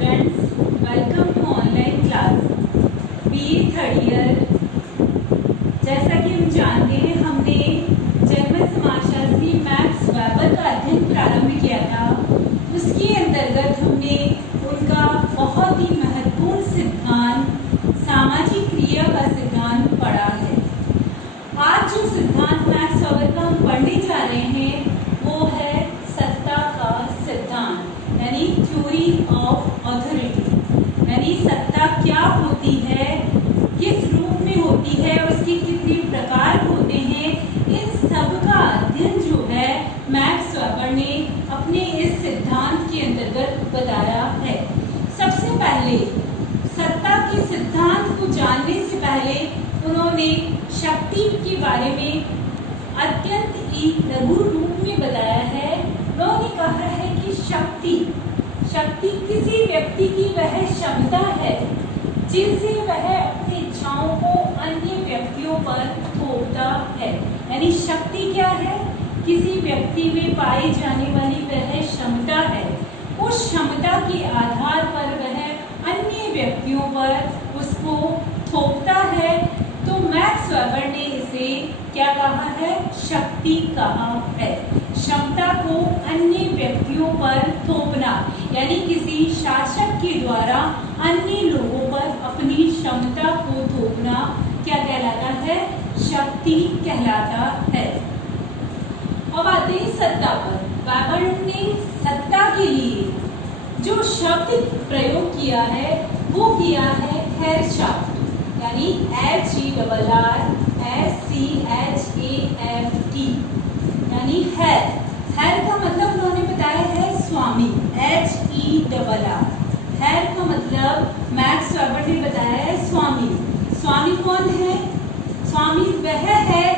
Students, welcome to online class BA third year. जैसा कि हम जानते हैं, हमने जर्मन समाजशास्त्री मैक्स वेबर का अध्ययन प्रारंभ किया था। उसके अंतर्गत हमने उनका बहुत ही महत्वपूर्ण सिद्धांत सामाजिक क्रिया का सिद्धांत पढ़ा है। आज जो सिद्धांत मैक्स वेबर का हम पढ़ने जा रहे हैं वो है सत्ता का सिद्धांत, यानी थ्योरी ऑफ ऑथोरिटी। यानी सत्ता क्या होती है, किस रूप में होती है, उसके कितने प्रकार होते हैं, इन सब का अध्ययन जो है मैक्स वेबर ने अपने इस सिद्धांत के अंतर्गत बताया है। सबसे पहले सत्ता के सिद्धांत को जानने से पहले उन्होंने शक्ति के बारे में अत्यंत ही लघु रूप में बताया है। उन्होंने कहा है कि शक्ति किसी व्यक्ति की वह क्षमता है जिनसे वह अपनी इच्छाओं को अन्य व्यक्तियों पर थोपता है। यानी शक्ति क्या है? किसी व्यक्ति में पाई जाने वाली वह क्षमता है। उस क्षमता के आधार पर वह अन्य व्यक्तियों पर उसको थोपता है। तो मैक्स वेबर ने इसे क्या कहा है? शक्ति कहा है। क्षमता को अन्य व्यक्तियों पर थोपना, यानी किसी शासक के द्वारा अन्य लोगों पर अपनी क्षमता को थोपना क्या कहलाता है? शक्ति कहलाता है। अब आते हैं सत्ता पर। वेबर ने सत्ता के लिए जो शब्द प्रयोग किया है वो किया है Herrschaft, यानी HERRSCHAFT, यानी हैर का मतलब उन्होंने बताया है स्वामी, HERR। हैर का मतलब मैक्स वेबर ने बताया है स्वामी। स्वामी कौन है? स्वामी वह है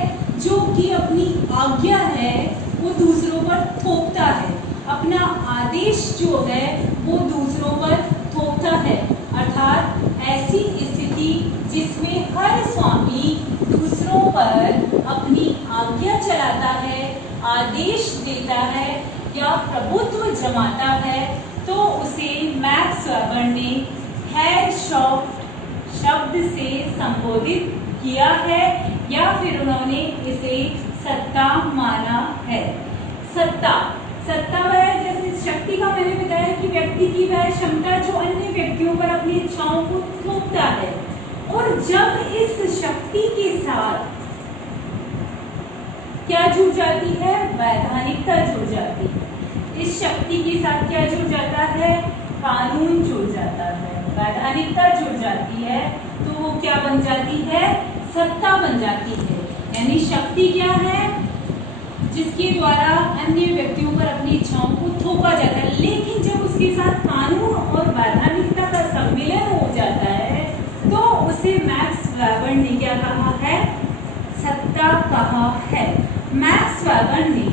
जो कि अपनी आज्ञा है वो दूसरों पर थोपता है, अपना आदेश जो है वो दूसरों पर थोपता है। अर्थात ऐसी स्थिति जिसमें हर स्वामी दूसरों पर अपनी आज्ञा चलाता है, आदेश देता है या प्रभुत्व जमाता है, तो उसे मैक्स वेबर ने Herrschaft शब्द से संबोधित किया है या फिर उन्होंने इसे सत्ता माना है। सत्ता वह, जैसे शक्ति का मैंने बताया कि व्यक्ति की वह क्षमता जो अन्य व्यक्तियों पर अपनी इच्छाओं को थोपता है। और जब इस शक्ति के साथ क्या जुड़ जाती है? वैधानिकता जुड़ जाती है। इस शक्ति के साथ क्या जुड़ जाता है? कानून जुड़ जाता है, वैधानिकता जुड़ जाती है, तो वो क्या बन जाती है? सत्ता बन जाती है। यानी शक्ति क्या है? जिसके द्वारा अन्य व्यक्तियों पर अपनी इच्छाओं को थोपा जाता है। लेकिन जब उसके साथ कानून और वैधानिकता का सम्मिलन हो जाता है तो उसे मैक्स वेबर ने क्या कहा है? सत्ता कहा है। मैक्स वेबर ने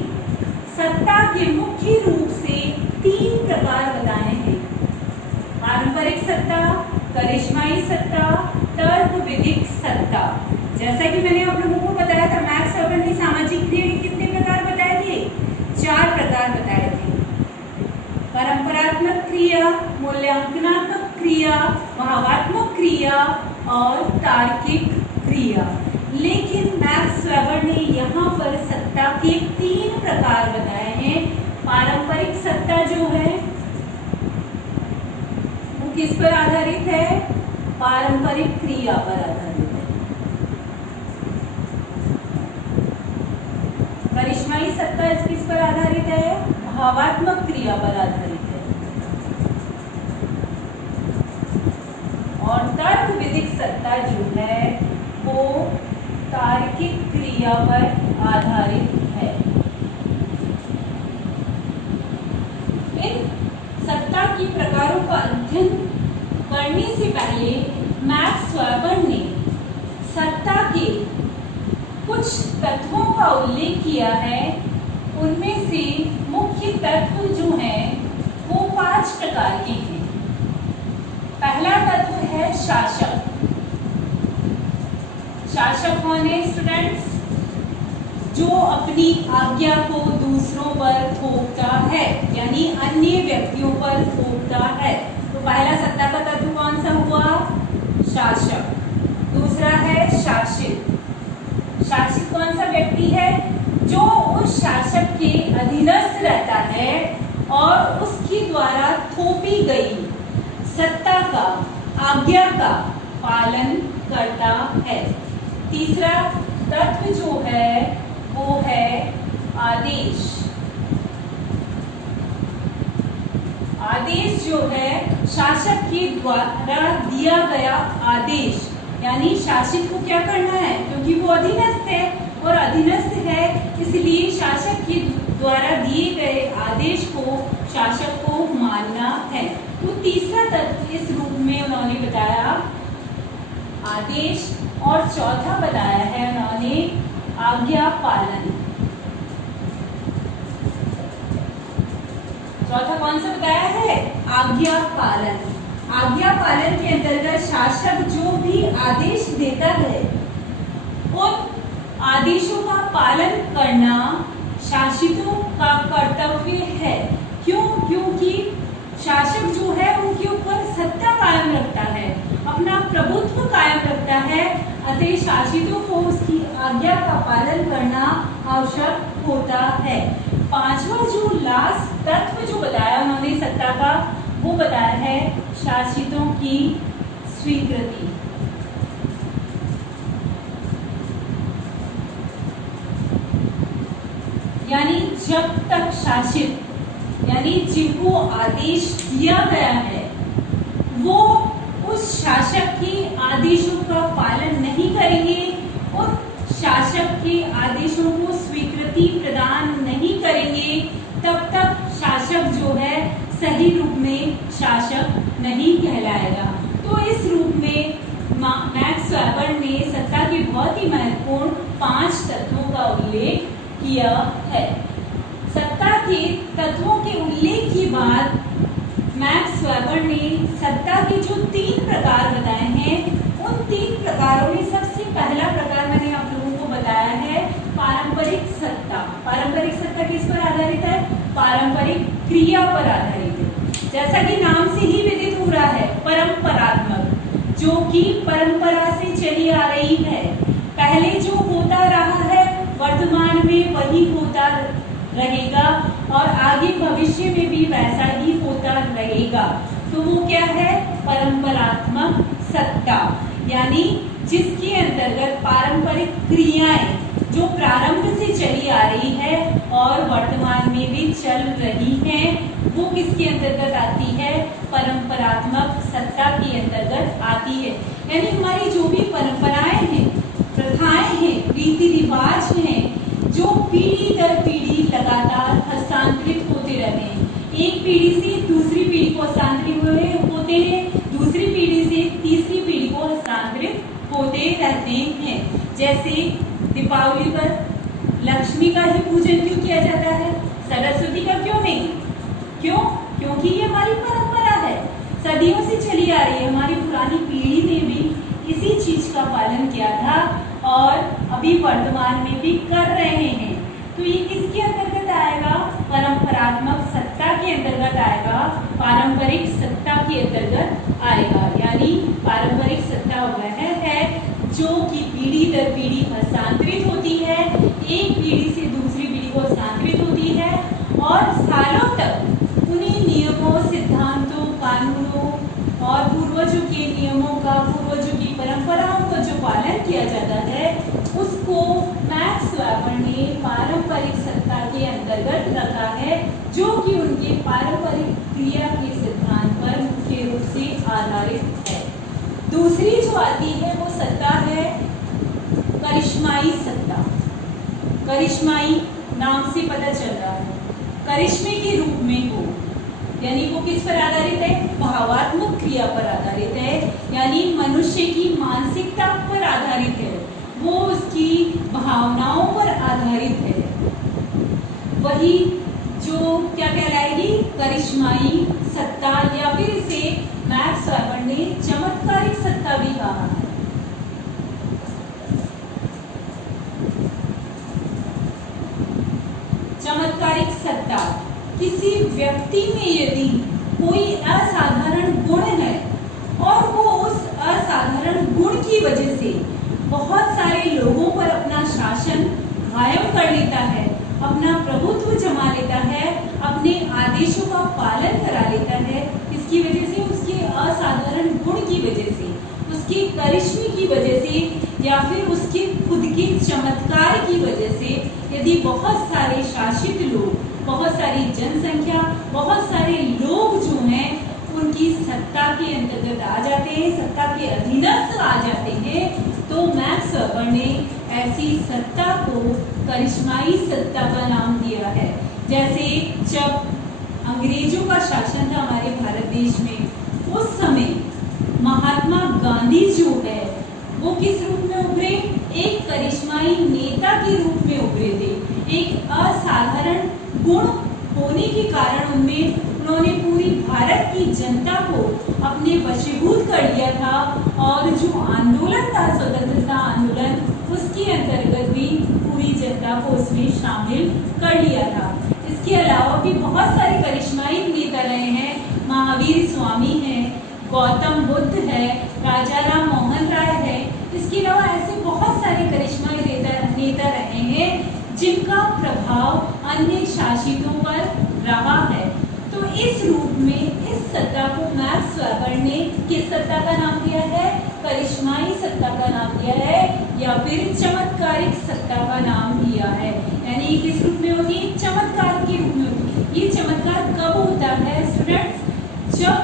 सत्ता के मुख्य रूप से 3 प्रकार बताए हैं: पारंपरिक सत्ता, करिश्माई सत्ता, तर्क विधिक सत्ता। जैसा कि मैंने आप लोगों को बताया था, मैक्स वेबर ने सामाजिक क्रिया के कितने प्रकार बताए थे? 4 प्रकार बताए थे: परंपरात्मक क्रिया, मूल्यांकनात्मक क्रिया, भावात्मक क्रिया और तार्किक क्रिया। लेकिन मैक्स वेबर ने यहाँ पर सत्ता के 3 प्रकार बताए हैं। पारंपरिक सत्ता जो है वो किस पर आधारित है? पारंपरिक क्रिया पर आधारित है। करिश्माई सत्ता किस पर आधारित है? भावात्मक क्रिया पर आधारित है। और तर्क विधिक सत्ता जो है वो तार्किक क्रिया पर आधारित है। इन सत्ता की प्रकारों का अध्ययन करने से पहले मैक्स वेबर ने सत्ता के कुछ तत्वों का उल्लेख किया है। उनमें से मुख्य तत्व जो हैं वो 5 प्रकार के हैं। पहला तत्व है शासक। शासक कौन है स्टूडेंट्स? जो अपनी आज्ञा को दूसरों पर थोपता है, यानी अन्य व्यक्तियों पर थोपता है, तो तो पहला सत्ता का तत्व कौन सा हुआ? शासक। दूसरा है शासित। शासित कौन सा व्यक्ति है? जो उस शासक के अधीनस्थ रहता है और उसके द्वारा थोपी गई सत्ता का, आज्ञा का पालन करता है। तीसरा तत्व जो है वो है आदेश। आदेश जो है शासक के द्वारा दिया गया आदेश, यानी शासित को क्या करना है, क्योंकि वो अधीनस्थ है और अधीनस्थ है इसलिए शासक के द्वारा दिए गए आदेश को शासक को मानना है। तो तीसरा तत्व इस रूप में उन्होंने बताया आदेश, और चौथा बताया है उन्होंने आज्ञा पालन। चौथा कौन सा बताया है? आज्ञा पालन। आज्ञा पालन के अंतर्गत शासक जो भी आदेश देता है उन आदेशों का पालन करना शासितों का कर्तव्य है। क्यों? क्योंकि शासक जो है उनके ऊपर सत्ता कायम रखता है, अपना प्रभुत्व कायम रखता है, अतः शासितों को उसकी आज्ञा का पालन करना आवश्यक होता है। पांचवा जो लास्ट तत्व जो बताया उन्होंने सत्ता का, वो बताया है शासितों की स्वीकृति। यानी जब तक शासित, यानी जिनको आदेश दिया गया है, वो उस शासक के आदेशों का पालन नहीं करेंगे, उन शासक के आदेशों को स्वीकृति प्रदान नहीं करेंगे, तब तक शासक जो है सही रूप में शासक नहीं कहलाएगा। तो इस रूप में मैक्स वेबर ने सत्ता के बहुत ही महत्वपूर्ण 5 तत्वों का उल्लेख किया है। सत्ता के तत्वों के उल्लेख के बाद मैक्स वेबर ने सत्ता के जो 3 प्रकार बताए हैं, उन 3 प्रकारों में सबसे पहला प्रकार मैंने आप लोगों को बताया है पारंपरिक सत्ता। पारंपरिक सत्ता किस पर आधारित है? पारंपरिक क्रिया पर आधारित है। जैसा कि नाम से ही विदित हो रहा है, परंपरात्मक, जो कि परंपरा से चली आ रही है। पहले जो होता रहा है वर्तमान में वही होता रहेगा और आगे भविष्य में भी वैसा ही होता रहेगा। तो वो क्या है? परंपरात्मक सत्ता, यानी जिसके अंतर्गत पारंपरिक क्रियाएं जो प्रारंभ से चली आ रही है और वर्तमान में भी चल रही हैं, वो किसके अंतर्गत आती है? परंपरात्मक सत्ता के अंतर्गत आती है। यानी हमारी जो भी परंपराएं हैं, प्रथाएं हैं, रीति रिवाज हैं, जो पीढ़ी दर पीढ़ी लगातार हस्तांतरित होते रहते हैं। एक पीढ़ी से दूसरी पीढ़ी को हस्तांतरित होते हैं, दूसरी पीढ़ी से तीसरी पीढ़ी को हस्तांतरित होते रहते हैं। जैसे दीपावली पर लक्ष्मी का ही पूजन क्यों किया जाता है, सरस्वती का क्यों नहीं? क्यों? क्योंकि ये हमारी परंपरा है, सदियों से चली आ रही है। हमारी पुरानी पीढ़ी ने भी इसी चीज का पालन किया था और अभी वर्तमान में भी कर रहे हैं। तो ये किसके अंतर्गत आएगा? परंपरात्मक सत्ता के अंतर्गत आएगा, पारंपरिक सत्ता के अंतर्गत आएगा। यानी पारंपरिक सत्ता वह है जो कि पीढ़ी दर पीढ़ी हस्तांतरित होती है, एक पीढ़ी से दूसरी पीढ़ी को हस्तांतरित होती है और सालों तक उन्हीं नियमों, सिद्धांतों, कानूनों और पूर्वजों के नियमों का, पूर्वजों की परंपराओं का जो पालन किया जाता है, उसको मैक्स वेबर ने पारंपरिक सत्ता के अंतर्गत रखा है, जो कि उनके पारंपरिक क्रिया के सिद्धांत पर मुख्य रूप से आधारित है। दूसरी जो आती है वो सत्ता है करिश्माई सत्ता। करिश्माई नाम से पता चल रहा है, करिश्मे के रूप में हो, यानी वो किस पर आधारित है? भावात्मक क्रिया पर आधारित है, यानी मनुष्य की मानसिकता पर आधारित है, वो उसकी भावनाओं पर आधारित है। वही जो क्या कहलाएगी? करिश्माई सत्ता, या फिर इसे मैक्स वेबर ने चमत्कारिक सत्ता भी कहा है। चमत्कारिक सत्ता, किसी व्यक्ति में यदि कोई असाधारण गुण है और वो उस असाधारण गुण की वजह से बहुत सारे लोगों पर अपना शासन कायम कर लेता है, अपना प्रभुत्व जमा लेता है, अपने आदेशों का पालन करा लेता है। इसकी वजह से, उसके असाधारण गुण की वजह से, उसके करिश्मे की वजह से या फिर उसके खुद के चमत्कार की वजह से यदि बहुत सारे शासित लोग, बहुत सारी जनसंख्या, बहुत सारे लोग जो हैं उनकी सत्ता के अंतर्गत आ जाते हैं, सत्ता के अधीनस्थ आ जाते हैं, तो मैक्स वेबर ने ऐसी सत्ता को करिश्माई सत्ता का नाम दिया है। जैसे जब अंग्रेजों का शासन था हमारे भारत देश में, उस समय महात्मा गांधी जो है वो किस रूप में उभरे? एक करिश्माई नेता के रूप में उभरे थे। एक असाधारण गुण होने के कारण उनमें उन्होंने पूरी भारत की जनता को अपने वशीभूत कर लिया था और जो आंदोलन था, स्वतंत्रता आंदोलन, उसके अंतर्गत भी पूरी जनता को उसमें शामिल कर लिया था। इसके अलावा भी बहुत सारे करिश्माई नेता रहे हैं। महावीर स्वामी हैं, गौतम बुद्ध है, राजा राम मोहन राय है। इसके अलावा ऐसे बहुत सारे करिश्माई नेता रहे हैं जिनका प्रभाव अन्य शासितों पर रहा है। तो इस रूप में इस सत्ता को मैक्स वेबर ने किस सत्ता का नाम दिया है? करिश्माई सत्ता का नाम दिया है या फिर चमत्कारिक सत्ता का नाम दिया है। यानी किस रूप में होगी? चमत्कार के रूप में होगी। ये चमत्कार कब होता है स्टूडेंट्स? जब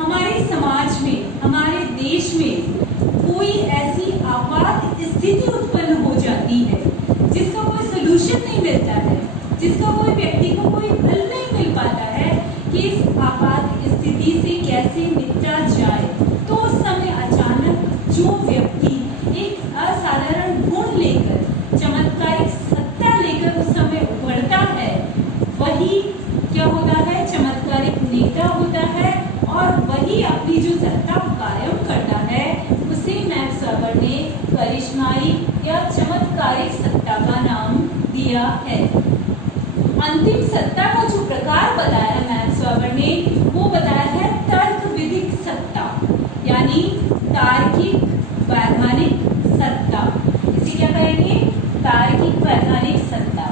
हमारे समाज में, हमारे देश में कोई ऐसी आपात स्थिति उत्पन्न हो जाती है जिसका कोई सलूशन नहीं मिलता है, जिसका कोई व्यक्ति को कोई हल नहीं मिल पाता है कि इस आपात स्थिति से कैसे निपटा जाए, तो उस समय अचानक जो व्यक्ति एक असाधारण गुण लेकर, चमत्कारिक सत्ता लेकर उस समय उभरता है, वही क्या होता है? चमत्कारिक नेता होता है और वही अपनी जो सत्ता कायम करता है, उसे मैक्स वेबर ने करिश्माई या चमत्कारिक सत्ता का नाम दिया है। अंतिम सत्ता का जो प्रकार बताया मैक्स वेबर ने, वो बताया है तर्क विधिक सत्ता, यानी तार्किक वैधानिक सत्ता। इसे क्या कहेंगे? तार्किक वैधानिक सत्ता।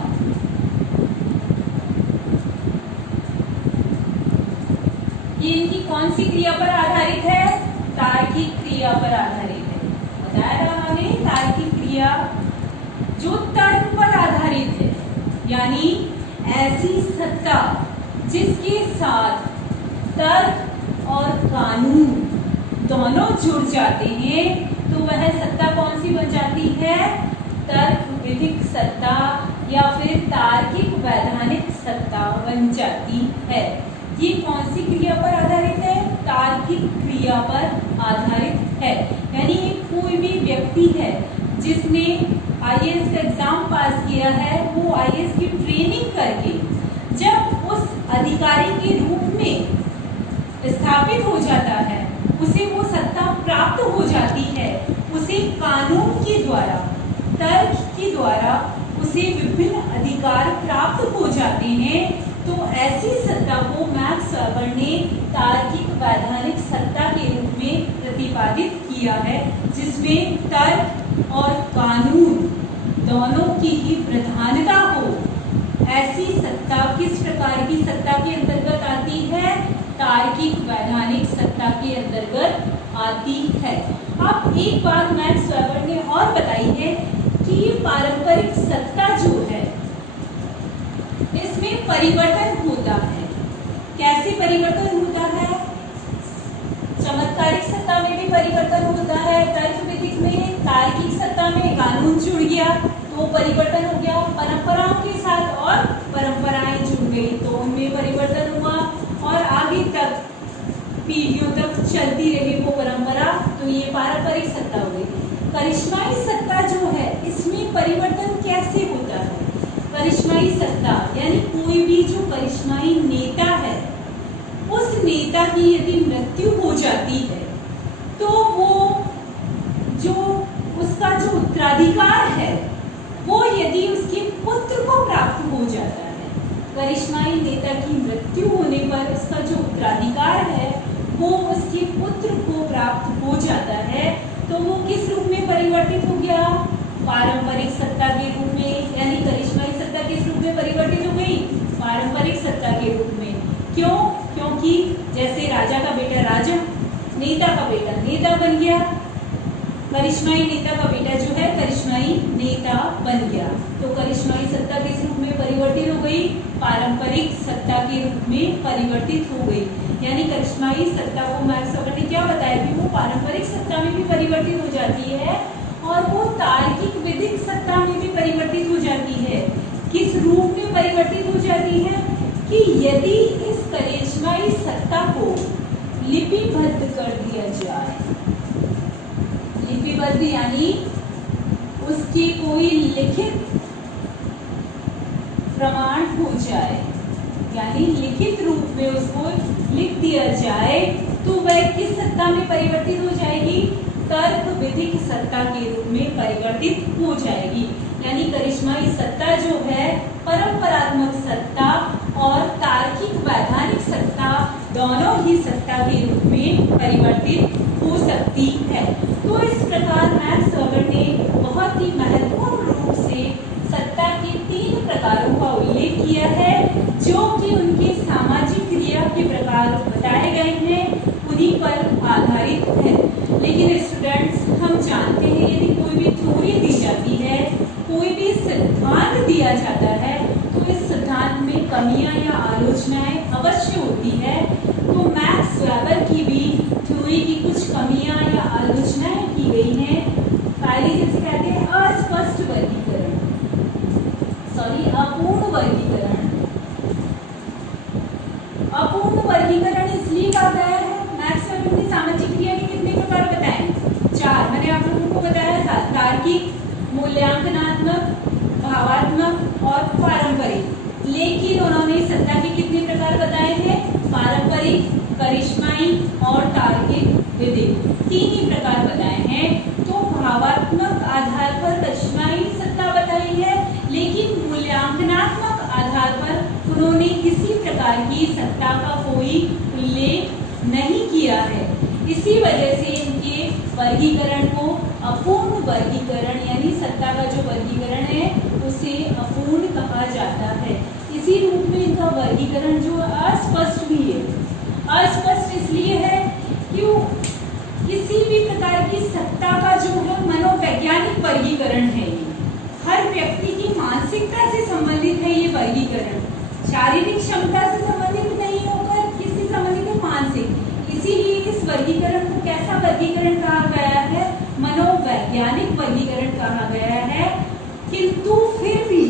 ये इनकी कौन सी क्रिया पर आधारित है? तार्किक क्रिया पर आधारित है। बताया था हमने, तार्किक क्रिया जो तर्क पर आधारित है, यानी ऐसी सत्ता जिसके साथ तर्क और कानून दोनों जुड़ जाते हैं, तो वह सत्ता कौन सी बन जाती है? तर्क विधिक सत्ता या फिर तार्किक वैधानिक सत्ता बन जाती है। ये कौन सी क्रिया पर आधारित है? तार्किक क्रिया पर आधारित है। यानी कोई भी व्यक्ति है जिसने आईएएस का एग्जाम पास किया है, वो आईएएस की ट्रेनिंग करके जब उस अधिकारी के रूप में स्थापित हो जाता है, उसे वो सत्ता प्राप्त हो जाती है, उसे कानून के द्वारा, तर्क के द्वारा उसे विभिन्न अधिकार प्राप्त हो जाते हैं, तो ऐसी सत्ता को मैक्स वेबर ने तार्किक वैधानिक सत्ता के रूप में प्रतिपादित किया है, जिसमें तर्क और कानून दोनों की ही प्रधानता हो। ऐसी सत्ता किस प्रकार की सत्ता के अंतर्गत आती है? तार्किक वैधानिक सत्ता के अंतर्गत आती है। अब एक बात मैक्स वेबर ने और बताई है कि ये पारंपरिक सत्ता जो है, इसमें परिवर्तन होता है। कैसे परिवर्तन होता है? चमत्कारिक सत्ता में भी परिवर्तन होता है, तर्क विधिक में, तार्किक सत्ता में कानून जुड़ गया तो परिवर्तन हो गया, परंपराओं के साथ और परंपराएं जुड़ गई तो उनमें परिवर्तन हुआ और आगे तक पीढ़ियों तक चलती रही वो परंपरा, तो ये पारंपरिक सत्ता हो गई। करिश्माई सत्ता जो है, इसमें परिवर्तन कैसे होता है? करिश्माई सत्ता यानी कोई भी जो करिश्माई नेता है, उस नेता की यदि मृत्यु हो जाती है तो वो जो उसका जो उत्तराधिकार है वो यदि उसके पुत्र को प्राप्त हो जाता है, करिश्माई नेता की मृत्यु होने पर उसका जो उत्तराधिकार है वो उसके पुत्र को प्राप्त हो जाता है, तो वो किस रूप में परिवर्तित हो गया? पारंपरिक सत्ता के रूप में, यानी करिश्माई सत्ता किस रूप में परिवर्तित हो गई? पारंपरिक सत्ता के रूप में। क्यों? क्योंकि जैसे राजा का बेटा राजा, नेता का बेटा नेता बन गया, करिश्माई नेता का बेटा जो है करिश्माई नेता बन गया, तो करिश्माई सत्ता किस रूप में परिवर्तित हो गई? पारंपरिक सत्ता के रूप में परिवर्तित हो गई। यानी करिश्माई सत्ता को मैक्स वेबर ने क्या बताया कि वो पारंपरिक सत्ता में भी परिवर्तित हो जाती है और वो तार्किक विधिक सत्ता में भी परिवर्तित हो जाती है। किस रूप में परिवर्तित हो जाती है? कि यदि इस करिश्माई सत्ता को लिपिबद्ध कर दिया जाए, लिपिबद्ध यानी उसकी कोई लिखित प्रमाण हो जाए, यानी लिखित रूप में उसको लिख दिया जाए, तो वह किस सत्ता में परिवर्तित हो जाएगी? तर्क विधिक सत्ता के रूप में परिवर्तित हो जाएगी। यानी करिश्माई सत्ता जो है परंपरात्मक सत्ता और तार्किक वैधानिक सत्ता दोनों ही सत्ता के रूप में परिवर्तित हो सकती है। तो इस प्रकार मैक्स वेबर ने बहुत ही महत्वपूर्ण रूप से सत्ता के 3 प्रकारों का उल्लेख किया है, जो कि उनके सामाजिक क्रिया के प्रकार बताए गए हैं, उन्हीं पर आधारित है। लेकिन स्टूडेंट्स, हम जानते हैं यदि कोई भी थ्योरी दी जाती है, कोई भी सिद्धांत दिया जाता है, तो इस सिद्धांत में कमियां या आलोचनाएं अवश्य होती है। तो मैक्स वेबर की भी थ्योरी की कुछ कमियां या आलोचनाएं की गई हैं। पहली जिसे कहते हैं अस्पष्ट वर्गीकरण, अपूर्ण वर्गीकरण। अपूर्ण वर्गीकरण इसलिए कहा गया है, मैक्स वेबर ने सामाजिक क्रिया के कितने प्रकार बताए? 4। मैंने आप लोगों को बताया था, तार्किक, मूल्यांकनात्मक, भावात्मक और पारंपरिक। लेकिन उन्होंने सत्ता के कितने प्रकार बताए हैं? पारंपरिक, करिश्माई और तार्किक विधिक, 3 ही प्रकार बताए हैं। तो भावात्मक आधार पर करिश्माई सत्ता बताई है, लेकिन मूल्यांकनात्मक आधार पर उन्होंने किसी प्रकार की सत्ता का कोई उल्लेख नहीं किया है। इसी वजह से इनके वर्गीकरण को अपूर्ण वर्गीकरण, यानी सत्ता का जो वर्गीकरण है उसे अपूर्ण कहा जाता है। इसी रूप में इनका वर्गीकरण जो अस्पष्ट भी है। अस्पष्ट इसलिए है क्यों? किसी भी प्रकार की सत्ता का जो है मनोवैज्ञानिक वर्गीकरण है, हर व्यक्ति की मानसिकता से संबंधित है ये वर्गीकरण, शारीरिक क्षमता से संबंधित नहीं होकर किससे संबंधित है? मानसिक। इसीलिए इस वर्गीकरण को कैसा वर्गीकरण कहा गया है? मनोवैज्ञानिक वर्गीकरण कहा गया है। किंतु फिर भी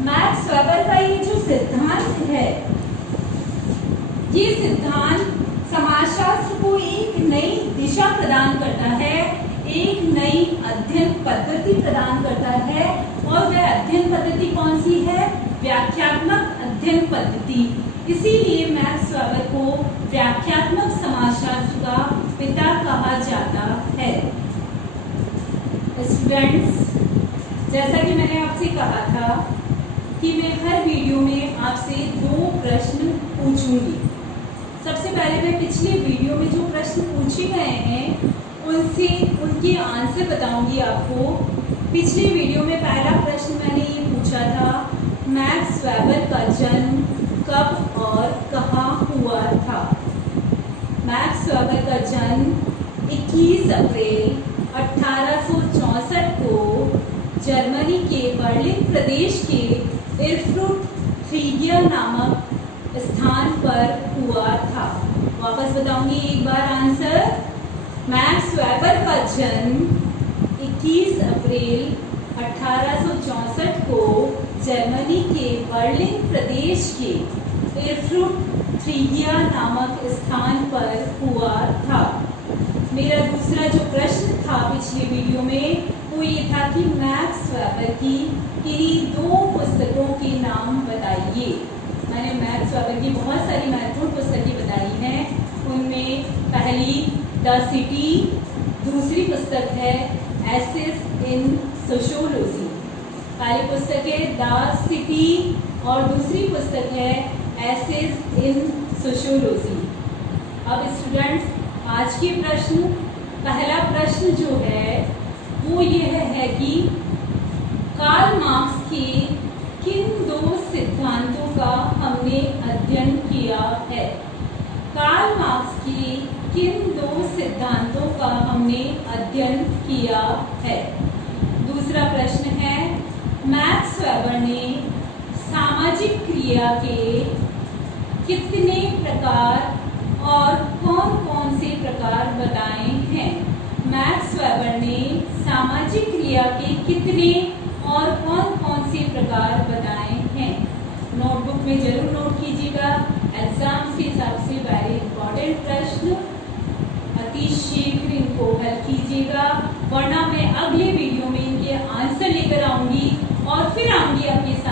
मैक्स वेबर का ये जो सिद्धांत है, ये सिद्धांत समाजशास्त्र को एक नई दिशा प्रदान करता है, एक नई अध्ययन पद्धति प्रदान करता है। और वह अध्ययन पद्धति कौन सी है? व्याख्यात्मक अध्ययन पद्धति। इसीलिए मैक्स वेबर को व्याख्यात्मक समाजशास्त्र का पिता कहा जाता है। स्टूडेंट्स, जैसा कि मैंने आपसे कहा था कि मैं हर वीडियो में आपसे 2 प्रश्न पूछूंगी। सबसे पहले मैं पिछले वीडियो में जो प्रश्न पूछे गए हैं उनसे उनके आंसर बताऊंगी आपको। पिछले वीडियो में पहला प्रश्न मैंने ये पूछा था, मैक्स वेबर का जन्म कब और कहाँ हुआ था? मैक्स वेबर का जन्म 21 अप्रैल 1864 को जर्मनी के बर्लिन प्रदेश के इरफ्रुट-थ्रीगिया नामक स्थान पर हुआ था। वापस बताऊंगी एक बार आंसर। मैक्स वेबर का जन्म 21 अप्रैल 1864 को जर्मनी के बर्लिन प्रदेश के इरफ्रुट-थ्रीगिया नामक स्थान पर हुआ था। मेरा दूसरा जो प्रश्न था पिछले वीडियो में वो ये था कि मैक्स वेबर की किन्हीं 2 पुस्तकों के नाम बताइए। मैंने मैक्स वेबर की बहुत सारी महत्वपूर्ण पुस्तकें बताई हैं। उनमें पहली द सिटी, दूसरी पुस्तक है एसेस इन सोशियोलॉजी। पहली पुस्तक है द सिटी और दूसरी पुस्तक है एसेस इन सोशियोलॉजी। अब स्टूडेंट्स, आज के प्रश्न, पहला प्रश्न जो है वो यह है कि कार्ल मार्क्स के किन दो सिद्धांतों का हमने अध्ययन किया है। कार्ल मार्क्स के किन दो सिद्धांतों का हमने अध्ययन किया है। दूसरा प्रश्न है, मैक्स वेबर ने सामाजिक क्रिया के कितने प्रकार और कौन कौन से प्रकार बताए हैं। मैक्स वेबर ने सामाजिक क्रिया के कितने और कौन कौन से प्रकार बताए हैं। नोटबुक में जरूर नोट कीजिएगा, एग्जाम्स के हिसाब से वेरी इंपॉर्टेंट प्रश्न, अति शीघ्र इनको हल कीजिएगा, वरना मैं अगले वीडियो में इनके आंसर लेकर आऊंगी और फिर आऊंगी आपके